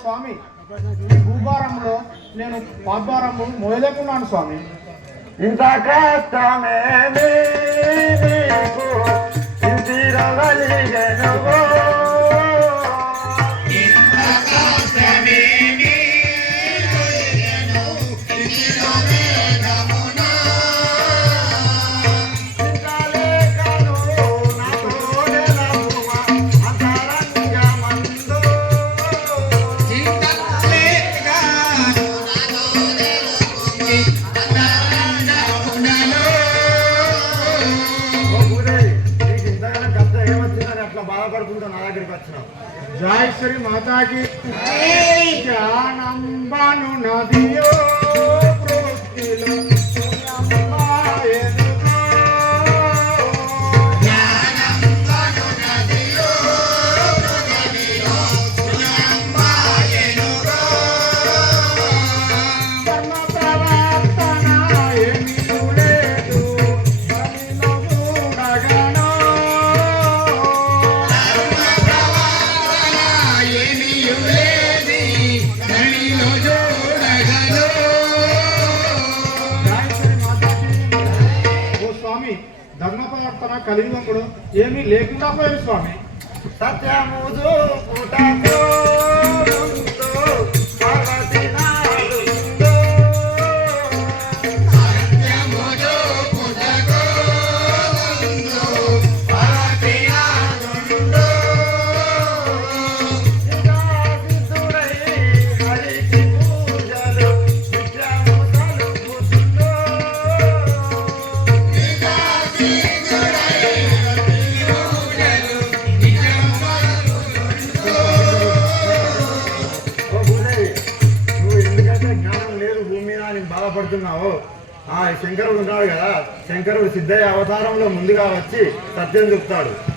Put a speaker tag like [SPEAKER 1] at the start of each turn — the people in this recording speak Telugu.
[SPEAKER 1] స్వామి ఈ భూభారంలో నేను పాపారము మోయలేకున్నాను స్వామి.
[SPEAKER 2] ఇంత కష్టమే బాధపడుకుంటూ నా దగ్గరికి వచ్చినావు.
[SPEAKER 1] జయశ్రీ మాతాకి. జ్ఞానంబను నదియో స్వామి ధర్మ ప్రవర్తన కలిగినప్పుడు ఏమీ లేకుండా పోయారు స్వామి.
[SPEAKER 2] సత్యము బాధపడుతున్నావు? ఆ శంకరుడు ఉన్నాడు కదా. శంకరుడు సిద్ధయ్య అవతారంలో ముందుగా వచ్చి సత్యం చెప్తాడు.